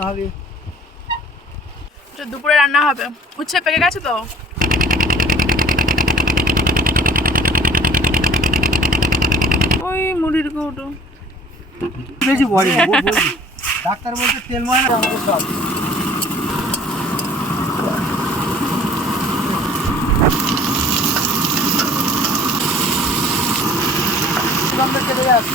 রান্না হবে। দুপুরে রান্না হবে। উচ্ছে পেকে গেছে তো। ওই মুড়ির কৌটো বেশি বড়ি ডাক্তার বলছে তেল ময়লা আমাদের সব কেটে যাচ্ছে।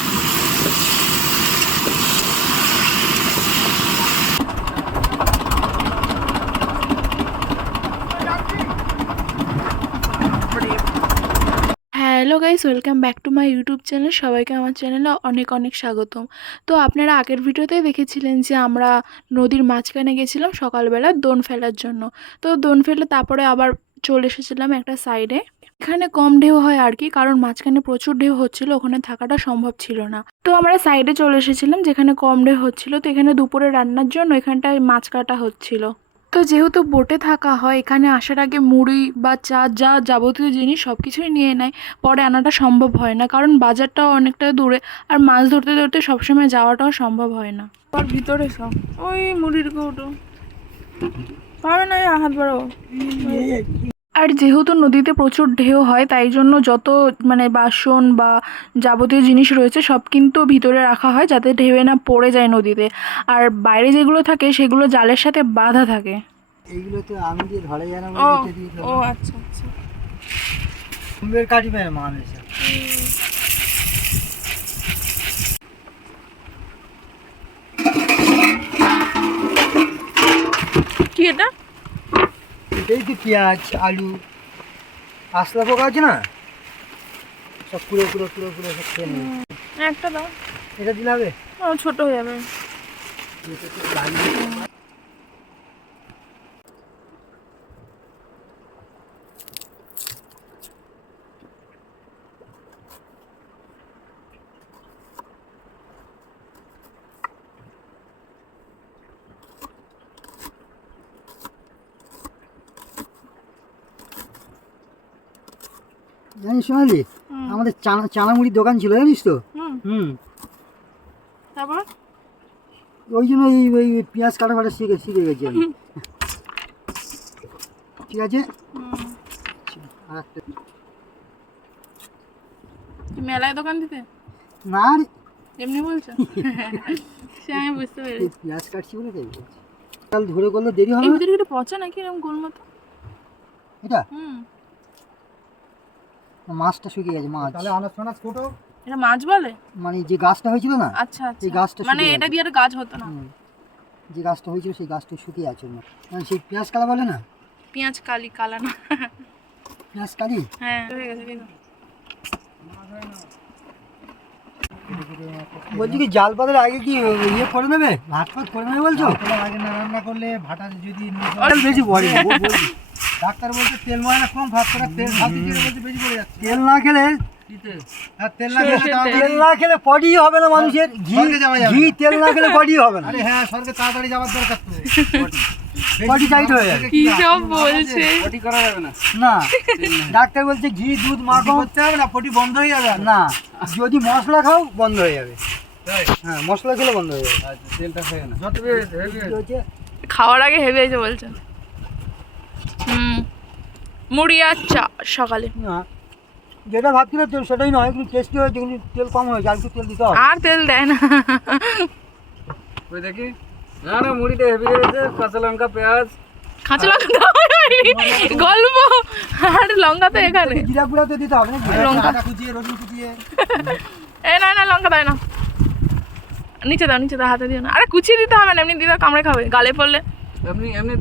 Hello guys, welcome back to my YouTube channel. সবাইকে আমার চ্যানেলে অনেক অনেক স্বাগতম। তো আপনারা আগের ভিডিওতেই দেখেছিলেন যে আমরা নদীর মাঝখানে গেছিলাম সকালবেলা দোন ফেলার জন্য। তো দোন ফেলে তারপরে আবার চলে এসেছিলাম একটা সাইডে। এখানে কম ঢেউ হয় আর কি, কারণ মাঝখানে প্রচুর ঢেউ হচ্ছিল, ওখানে থাকাটা সম্ভব ছিল না। তো আমরা সাইডে চলে এসেছিলাম যেখানে কম ঢেউ হচ্ছিল। তো এখানে দুপুরে রান্নার জন্য এখানটায় মাছ কাটা হচ্ছিল। তো যেহেতু বোটে থাকা হয়, এখানে আসার আগে মুড়ি বা চা যা যাবতীয় জিনিস সব কিছুই নিয়ে নেয়। পরে আনাটা সম্ভব হয় না, কারণ বাজারটাও অনেকটা দূরে, আর মাছ ধরতে ধরতে সবসময় যাওয়াটাও সম্ভব হয় না। আর ভিতরে সব ওই মুড়ির কৌটো পাবে না, হাত বাড়াবো। আর যেহেতু নদীতে প্রচুর ঢেউ হয়, তাই জন্য যত বাসন বা যাবতীয় জিনিস রয়েছে সব কিন্তু ভিতরে রাখা হয়, যাতে ঢেউয়ে না পড়ে যায় নদীতে। আর বাইরে যেগুলো থাকে সেগুলো জালের সাথে বাঁধা থাকে। এইগুলো তো আমি দিয়ে ধরা যায় না। ও আচ্ছা আচ্ছা। কুমড়ের কাটি পায় মা এসে কি এটা? এটাই তো পেঁয়াজ আলু আসলা পোকা আছে না, সব কুড়ো কুড়ো কুড়ো কুড়ো সব খেয়ে নেবে। একটা দাও। এটা দিলে হবে? ছোট হয়ে যাবে। জানিস সোনালি, আমাদের চানা মুড়ির দোকান ছিল জানিস তো। তারপর ওই জন্য ওই পেঁয়াজ কাটা ফাটা শিখে গেছি আমি। ঠিক আছে। আর একটা মেলায় দোকান দিতে না রে, এমনি বলছো? সে আমি বুঝতে পেরেছি। পেঁয়াজ কাটছি বলে তাই বলছি। কাল ধরে করলে দেরি হবে এই না। ভিতরে একটা পচা নাকি এরকম গোল মতো? এটা মাছটা শুকিয়ে গেছে। মাছ তাহলে আনাজ ফানাজ কোটো। এটা মাছ বলে? মানে যে গাছটা হয়েছিল না, আচ্ছা আচ্ছা, এই গাছটা মানে শুকিয়ে এটা গেছে। দিয়ে একটা গাছ হতো না। যে গাছটা হয়েছিল সেই গাছটা শুকিয়ে আছে না, মানে সেই পেঁয়াজ কালা বলে না। পেঁয়াজ কালি কালা না, পেঁয়াজ কালি। হ্যাঁ হয়ে গেছে। বলছি কি জাল পাতার আগে কি ইয়ে করে নেবে, ভাত ফাত করে নেবে বলছো? আগে না রান্না করলে ভাটা যদি বেশি পড়ে। ডাক্তার বলছে তেল ময়লা কম ভাত করে, তেল ভাতে দিয়ে বলছে বেশি পড়ে যাচ্ছে। তেল না খেলে তেল না খেলে পডি হবে না মানুষের। ঘি তেল না খেলে পডি হবে না। আরে হ্যাঁ, স্বর্গে তাড়াতাড়ি যাওয়ার দরকার তো। পডি টাইট হয়ে যাবে। কি সব বলছে? পডি করা যাবে না। না, ডাক্তার বলছে ঘি দুধ মাখো করতে হবে না, পডি বন্ধ হয়ে যাবে না। যদি মশলা খাও বন্ধ হয়ে যাবে। হ্যাঁ, মশলা খেলে বন্ধ হয়ে যাবে। আচ্ছা, তেলটা খায় না। যত বেশি খাওয়ার আগে হেভি হয়েছে বলছে। মুড়ি আর চা সকালে। না, যেটা ভাবছিল তেল সেটাই নয়, কিন্তু টেস্টি হয়েছে, কিন্তু তেল কম হয়েছে। আর একটু তেল দিতে হবে। আর তেল দেয় না। ওই দেখি, না না, মুড়িটা হেভি হয়েছে। কাঁচা লঙ্কা, পেঁয়াজ, কাঁচা লঙ্কা দাও গল্প, আর লঙ্কা তো এখানে। জিরা গুঁড়া তো দিতে হবে না। লঙ্কা কুচিয়ে, রসুন কুচিয়ে। না লঙ্কা দেয় না। নিচে দাও হাতে দিও না। আরে কুচিয়ে দিতে হবে না, এমনি দিতে কামড়ে খাবে, গালে পড়লে। এমনি এমনি।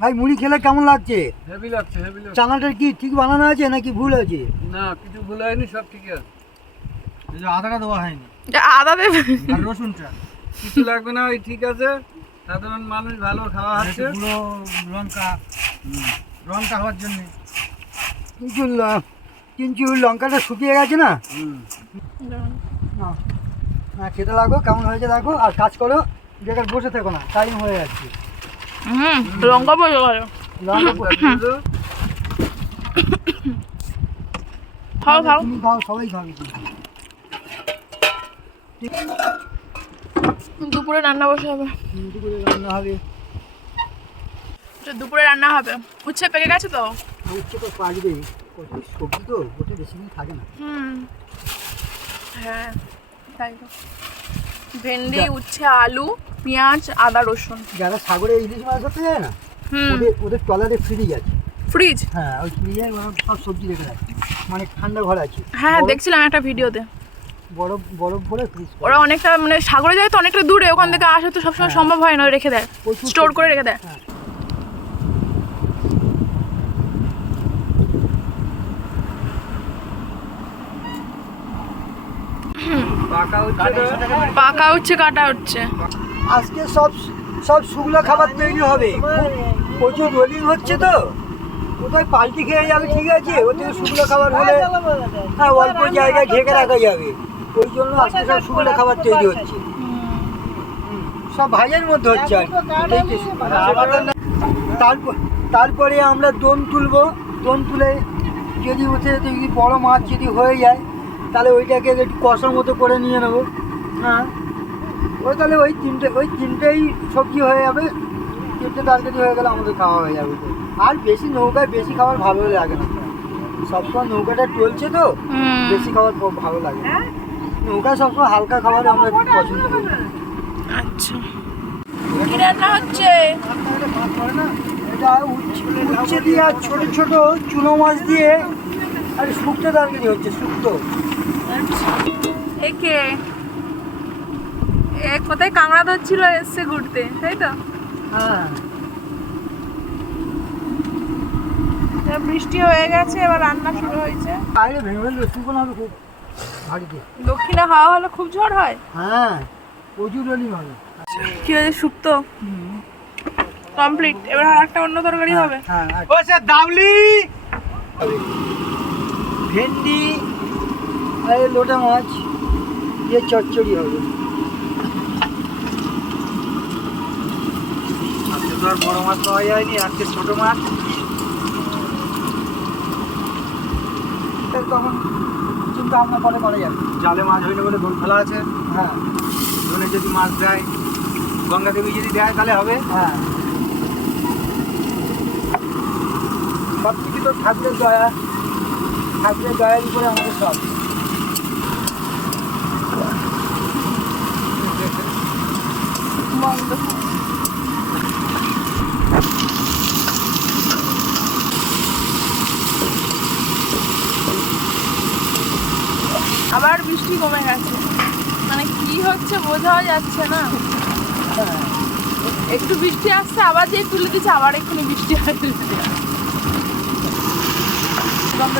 ভাই মুড়ি খেলে কেমন লাগছে? হেভি লাগছে। চানাটার কি ঠিক বানানো আছে নাকি ভুল হয়েছে? না, কিছু ভুল হয়নি, সব ঠিক আছে। এই যে আদাটা দেওয়া হয়নি। আদা দেবে আর রসুনটা কিছু লাগবে না, ওই ঠিক আছে। সাধারণ মানুষ ভালো খাওয়া হচ্ছে। পুরো লঙ্কা হওয়ার জন্য কিন্তু লঙ্কাটা শুকিয়ে গেছে না। হ্যাঁ, খেতে লাগো, কেমন হয়েছে দেখো। আর কাজ করো, বেকার বসে থেকো না, টাইম হয়ে যাচ্ছে। লঙ্কা পড়ে গেল। খাও তুমি খাও, সবাই খাবে। দুপুরে রান্না বসে হবে। দুপুরে রান্না হবে। দুপুরে রান্না হবে। উচ্ছে পেকে গেছে তো? উচ্ছে তো পাকবে, সবজি তো ওটা বেশি দিন থাকে না। হ্যাঁ তাই তো। ভেন্ডি, উচ্ছে, আলু, পেঁয়াজ, আদা, রসুন। যারা সাগরে ইলিশ মাছ ধরতে যায় না, ওদের ট্রলারে ফ্রিজ আছে। ফ্রিজ? হ্যাঁ, ওই ফ্রিজে সব সবজি রেখে রাখে, মানে ঠান্ডা ঘর আছে। হ্যাঁ দেখছিলাম একটা ভিডিওতে। বরফ বরফ ভরে ফ্রিজ। ওরা অনেকটা মানে সাগরে যায় তো অনেকটা দূরে, ওখান থেকে আসা তো সবসময় সম্ভব হয় না, রেখে দেয়, স্টোর করে রেখে দেয়। পাকা হচ্ছে, কাটা হচ্ছে। আজকে সব সব শুকনো খাবার তৈরি হবে। প্রচুর রোলিং হচ্ছে তো, কোথায় পাল্টি খেয়ে যাবে, ঠিক আছে, ওতে শুকনো খাবার হলে হ্যাঁ অল্প জায়গায় ঢেকে রাখা যাবে। ওই জন্য আজকে সব শুকনো খাবার তৈরি হচ্ছে। সব ভাইয়ের মধ্যে হচ্ছে আর তারপরে আমরা দোন তুলবো। দোন তুলে যদি উঠে যদি বড় মাছ যদি হয়ে যায়, তাহলে ওইটাকে একটু কষার মতো করে নিয়ে নেবো। হ্যাঁ, ওই তাহলে ওই তিনটেই সবজি হয়ে যাবে। তিনটে তরকারি হয়ে গেলে আমাদের খাওয়া হয়ে যাবে। আর বেশি নৌকায় বেশি খাবার ভালো লাগে না, সবসময় নৌকাটা চলছে তো, বেশি খাবার ভালো লাগে না। নৌকায় সবসময় হালকা খাবার আমরা পছন্দ করি। আচ্ছা, কি রান্না হচ্ছে? এটা উচ্ছে দিয়ে আর ছোট ছোট চুনো মাছ দিয়ে আর শুক্তো তরকারি হচ্ছে, শুক্তো। একে কোথায় কাঁকড়া ধরছিল, এসছে ঘুরতে, তাই তো? হ্যাঁ, বৃষ্টি হয়ে গেছে, এবার রান্না শুরু হয়েছে। বাইরে ভেঙে ফেলবে, শুকনো হবে খুব ভারীতে। দক্ষিণে হাওয়া হলে খুব ঝড় হয়। হ্যাঁ, প্রচুর রোলিং হবে। কি হয়েছে? শুক্তো কমপ্লিট, এবার আর একটা অন্য তরকারি হবে। হ্যাঁ, দাবলি, ভেন্ডি আর লোটা মাছ দিয়ে চচ্চড়ি হবে। আজকে তো আর বড় মাছ পাওয়া যায়নি, আজকে ছোট মাছ। তখন চিন্তা ভাবনা পরে করা যাবে। জালে মাছ হইলে বলে দোল ফেলা আছে। হ্যাঁ, দোলে যদি মাছ দেয়, গঙ্গা দেবী যদি দেয় তাহলে হবে। হ্যাঁ, সব কিছু তো ঠাকুরের দয়া, ঠাকুরের দয়ার উপরে আমাদের সব। আবার বৃষ্টি কমে গেছে, মানে কি হচ্ছে বোঝাও যাচ্ছে না। একটু বৃষ্টি আসছে, আবার যে তুলে দিচ্ছে, আবার এক্ষুনি বৃষ্টি আসছে।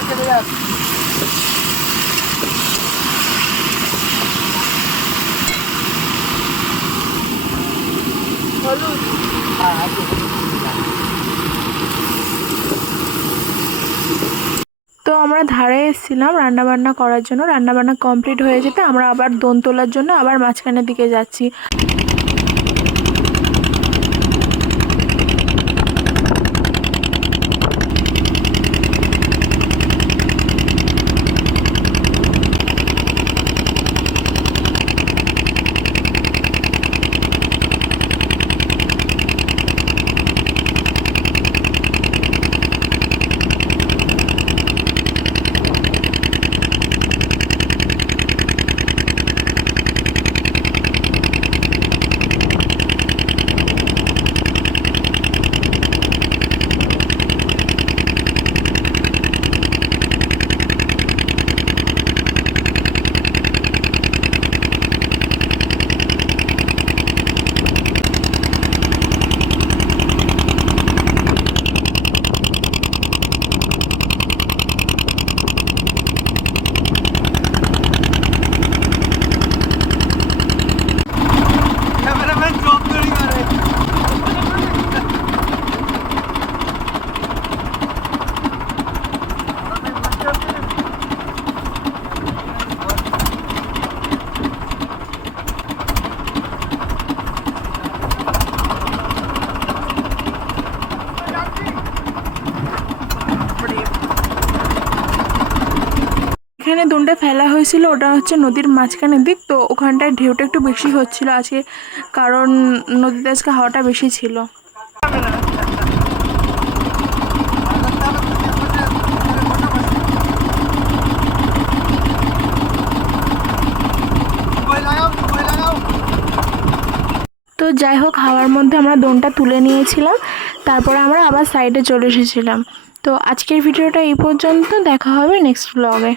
চলে যাচ্ছে। হলুদ, তো আমরা ধারে এসেছিলাম রান্নাবান্না করার জন্য। রান্নাবান্না কমপ্লিট হয়ে যেতে আমরা আবার দোন তোলার জন্য আবার মাঝখানের দিকে যাচ্ছি। যেখানে দোনটা ফেলা হয়েছিল ওটা হচ্ছে নদীর মাঝখানের দিক, তো ওখানটায় ঢেউটা একটু বেশি হচ্ছিল আজকে, কারণ নদীতে আজকে হাওয়াটা বেশি ছিল। তো যাই হোক, হাওয়ার মধ্যে আমরা দোনটা তুলে নিয়েছিলাম, তারপরে আমরা আবার সাইডে চলে এসেছিলাম। তো আজকের ভিডিওটা এই পর্যন্ত, দেখা হবে নেক্সট ব্লগে।